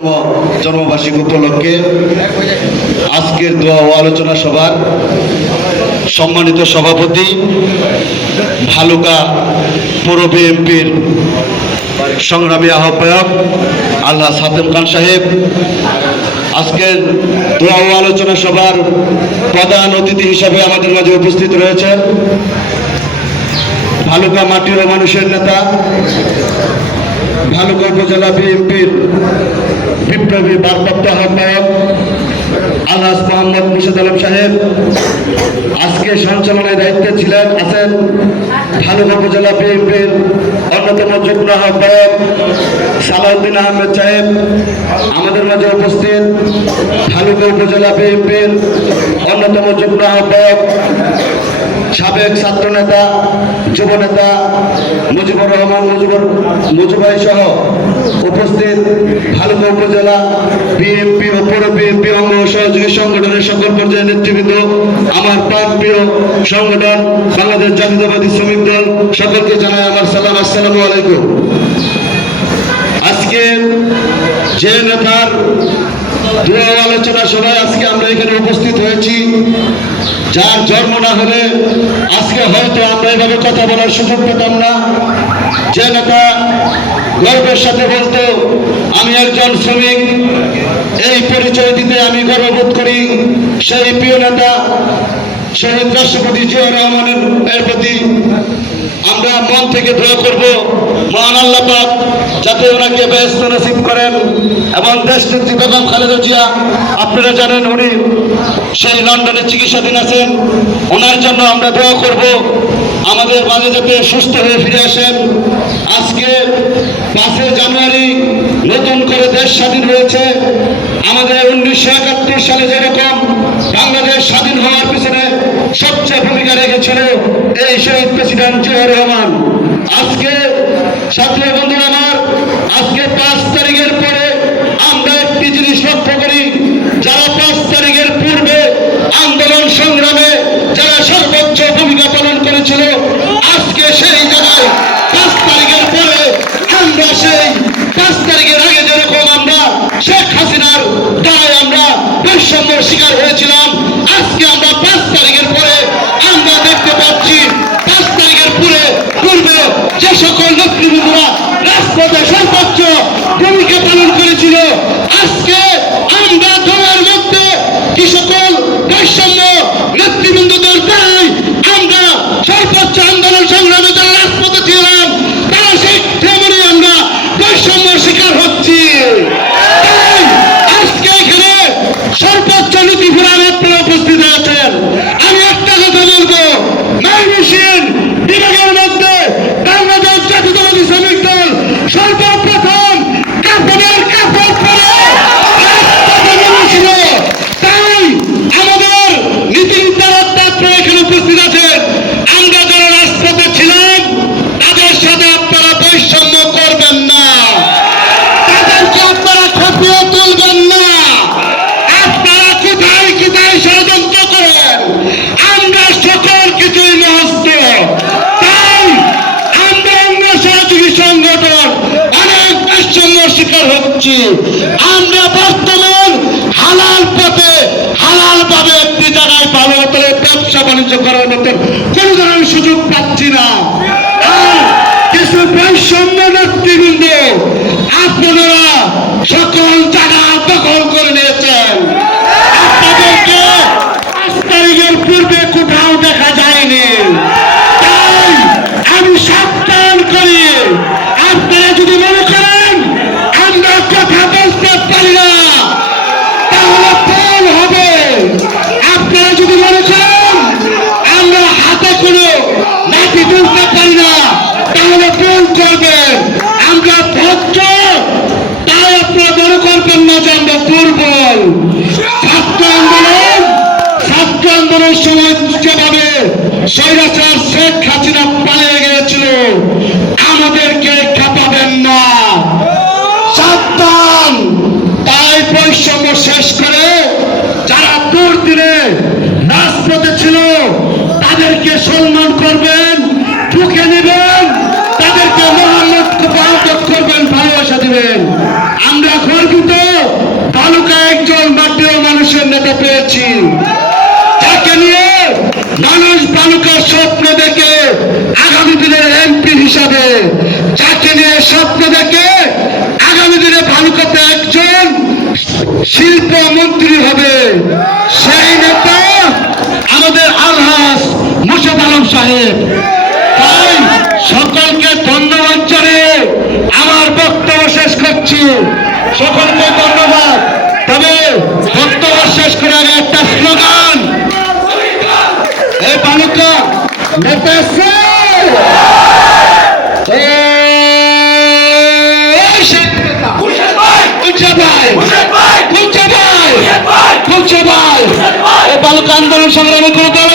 জন্মবার্ষিকী উপলক্ষে আজকের দোয়া ও আলোচনা সভার সম্মানিত সভাপতি ভালুকা পৌর বিএনপির সংগ্রামী আহ্বায়ক আল্লাহ সাদেম খান সাহেব, আজকের দোয়া ও আলোচনা সভার প্রধান অতিথি হিসাবে আমাদের মাঝে উপস্থিত রয়েছেন ভালুকা মাটির ও মানুষের নেতা, ভালুকা উপজেলা বিএনপির বিপ্লবী ভারপ্রাপ্ত আহ্বায়ক আলহাজ মোহাম্মদ মুর্শিদ আলম সাহেব। আজকে সঞ্চালনায় দায়িত্বে আছেন ভালুকা উপজেলা বিএনপির অন্যতম যুগ্ম আহ্বায়ক সালাউদ্দিন আহমেদ সাহেব। আমাদের মাঝে উপস্থিত ভালুকা উপজেলা বিএনপির অন্যতম যুগ্ম আহ্বায়ক সাবেক ছাত্র নেতা যুব নেতা মুজিবুর রহমান মুজিবাই সহ উপস্থিত ভালুকা উপজেলা বিএনপি ও পৌর বিএনপি অঙ্গ সহযোগী সংগঠনের সকল পর্যায়ের নেতৃবৃন্দ, আমার প্রাণপ্রিয় সংগঠন বাংলাদেশ জাতীয়তাবাদী শ্রমিক দল, সকলকে জানাই আমার সালাম, আসসালামু আলাইকুম। আজকে যে নেতার দোয়া আলোচনা সভায় আজকে আমরা এখানে উপস্থিত হয়েছি, যার জন্ম না হলে আজকে হয়তো আমরা এভাবে কথা বলার সুযোগ পেতাম না। যে নেতা গর্বের সাথে বলতো আমি একজন শ্রমিক, এই পরিচয় দিতে আমি গর্ববোধ করি, সেই প্রিয় নেতা শহীদ রাষ্ট্রপতি জিয়াউর রহমানের প্রতি আমরা মন থেকে দোয়া করব, মহান আল্লাহ পাক যাতে ওনাকে বেহেশত নসিব করেন। এবং দেশনেত্রী বেগম খালেদা জিয়া, আপনারা জানেন উনি সেই লন্ডনে চিকিৎসাধীন আছেন, ওনার জন্য আমরা দোয়া করব আমাদের মাঝে যাতে সুস্থ হয়ে ফিরে আসেন। আজকে 5 জানুয়ারি নতুন করে দেশ স্বাধীন হয়েছে। আমাদের 1971 সালে যেরকম বাংলাদেশ স্বাধীন হওয়ার পিছনে সবচেয়ে ভূমিকা রেখেছিল এই শহীদ প্রেসিডেন্ট জিয়াউর রহমান। আজকে সাথী বন্ধুরা আমার, আজকে 5 তারিখের পরে আমরা একটি জিনিস লক্ষ্য করি, যারা 5 তারিখের পূর্বে আন্দোলন সংগ্রামে যারা সর্বোচ্চ ভূমিকা পালন করেছিল, আজকে সেই জায়গায় 5 তারিখের পরে আমরা সেই 5 তারিখের আগে যেরকম আমরা শেখ হাসিনার দ্বারাই আমরা বৈষম্যের শিকার হয়েছিলাম, আজকে আমরা 5 তারিখের পরে আমরা দেখতে পাচ্ছি 5 তারিখের পূর্বে যে সকল নেতৃবৃন্দরা রাজপথে সর্বোচ্চ ভূমিকা পালন করেছিল, আজকে আমরা দলের মধ্যে কি সকল বৈষম্য নেতৃবৃন্দদের দ্বারাই আমরা সর্বোচ্চ আন্দোলন সংগ্রামে যারা রাজপথে ছিলাম, তারা সেই তেমনই আমরা বৈষম্যের শিকার হচ্ছি। আজকে এখানে সর্বোচ্চ নীতিফুরান আপনারা উপস্থিত আছেন। আমি একটা কথা বলবো, ময়মনসিংহ বিভাগের মধ্যে বাংলাদেশ জাতীয়তাবাদী শ্রমিক দল সর্বপ্রথম কাফনের কাপড় পরে রাজপথে নেমেছিল। তাই আমাদের নীতি নির্ধারকরা আপনারা এখানে উপস্থিত আছেন, আমরা যারা রাজপথে ছিলাম তাদের সাথে আপনারা বৈষম্য করবেন না, তাদেরকে আপনারা খেপিয়ে তুলবেন না। আপনারা কোথায় কোথায় ষড়যন্ত্র করেন, আমরা সকল কিছুই মহস্ত। তাই আমরা অন্য সহযোগী সংগঠন অনেক বৈষম্যের শিকার হচ্ছি। আমরা বর্তমান হালাল পথে হালাল ভাবে একটি জায়গায় ভালো করে ব্যবসা বাণিজ্য করার মতন কোন ধরনের সুযোগ পাচ্ছি না। আর কিছু বৈষম্য নেতৃবৃন্দ আপনারা সকল জায়গা দখল করে নিয়েছেন, আপনাদেরকে 5 তারিখের পূর্বে কোথাও দেখা যায়নি। তাই আমি সাবধান করি, আপনারা যদি মনে করেন আমরা কথা বলতে পারি না তাহলে ভুল হবে। আপনারা যদি মনে করেন আমরা হাতে কোনো লাঠি তুলতে পারি না তাহলে ভুল করবেন। আমরা ভদ্র, তাই আপনারা মনে করবেন না যে আমরা দুর্বল। ছাত্র আন্দোলনের সময় যেভাবে স্বৈরাচার শেখ হাসিনা পালিয়ে গিয়েছিল, আমাদেরকে খেপাবেন না, সাবধান। তাই বৈষম্য শেষ করে যারা দুর্দিনে রাজপথে ছিল তাদেরকে সম্মান করবেন, ঢুকে নেবেন, তাদেরকে মহান করবেন, ভালোবাসা দিবেন। আমরা গর্বিত আমরা পেয়েছি, যাকে নিয়ে মানুষ বালুকার স্বপ্ন দেখে আগামী দিনের এমপি হিসাবে, যাকে নিয়ে স্বপ্ন দেখে আগামী দিনে বালুকাতে একজন শিল্প মন্ত্রী হবে, সেই নেতা আমাদের আলহাজ মোর্শেদ আলম সাহেব। তাই সকলকে ধন্যবাদ জানিয়ে আমার বক্তব্য শেষ করছি। সকলকে ধন্যবাদ। তবে বক্তব্য শেষ করে আগে একটা স্লোগান, এই বালুকা নেতা আছে, বালুকা আন্দোলন সংগ্রামে কোনো দল